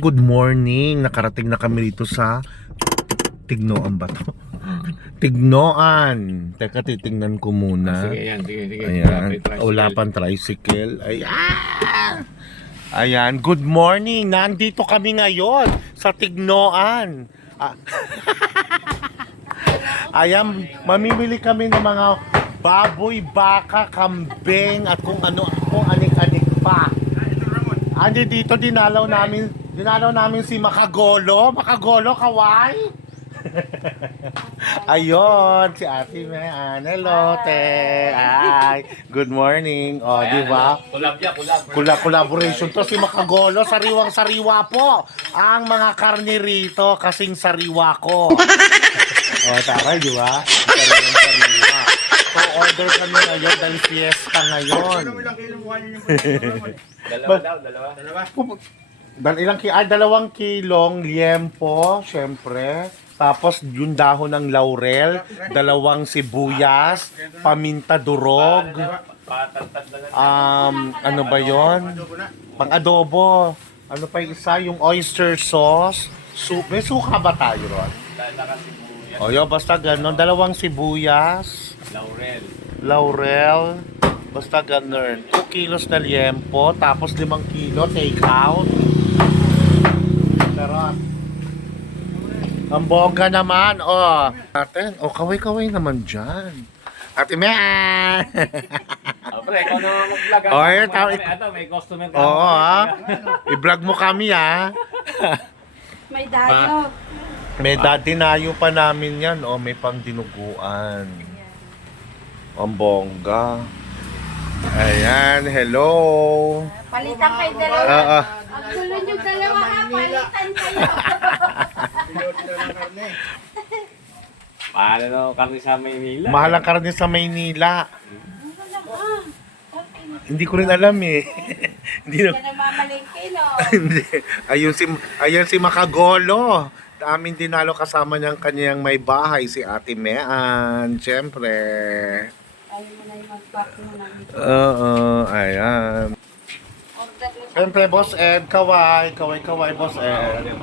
Good morning! Nakarating na kami dito sa Tignoan ba to? Tignoan! Teka, titingnan ko muna. Sige, yan. Sige. Ayan. Wala pang tricycle. Ayan! Ayan. Good morning! Nandito kami ngayon sa Tignoan. Ayan. Mamimili kami ng mga baboy, baka, kambing at kung ano, kung anik-anik pa. Andi dito dinalaw namin si Makagolo. Makagolo, kaway. Ayun, si Ate Mean. Hello, te. Ay, good morning. O, di ba? Collaboration to si Makagolo. Sariwang-sariwa po ang mga karne rito kasing sariwa ko. O, taray, di ba? Sariwang-sariwa. So, order kami ngayon dahil fiesta ngayon. Dalawa. Dalawang kilong liempo, syempre. Tapos yung dahon ng laurel, 2 sibuyas, paminta durog. Ano ba yon? Pang-adobo. Ano pa yung isa? Yung oyster sauce. May suka ba tayo ron? O yun, basta ganon. 2 sibuyas. Laurel. Basta ganun. 2 kilos na liempo. Tapos 5 kilo take out. Sarap. Ang bongga naman. Oh. Atin. Oh, kaway-kaway naman dyan. Ate Mean. Pre, ikaw na mag-vlog. Oh, yun, Ito, may customer ka. Oo, ha. I-vlog mo kami, ha. May dayo. May dinayo pa namin yan. Oh, may pang dinuguan. Ang bongga. Ayan, hello. Palitan kayo dalawa. Ah, Ang gulo nyo dalawa ha, palitan kayo. Paano no, karne sa Maynila? mahal ang karne sa Maynila. Hindi ko rin alam eh. Hindi na, Yan ang mamalingke, no? hindi. Ayun si Makagolo. Amin dinalo kasama niyang kanyang may bahay si Ate Mean. Siyempre. Ayaw mo na yung mag-pack mo na. Oo, ayan. Order mo. Siyempre, Boss Ed, kaway, Boss Ed.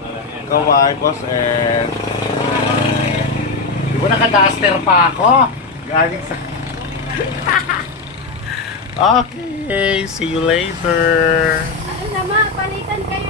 Kaway, Boss Ed. Di ba naka-duster pa ako? Galing sa... Okay, see you later. Ano naman, palitan kayo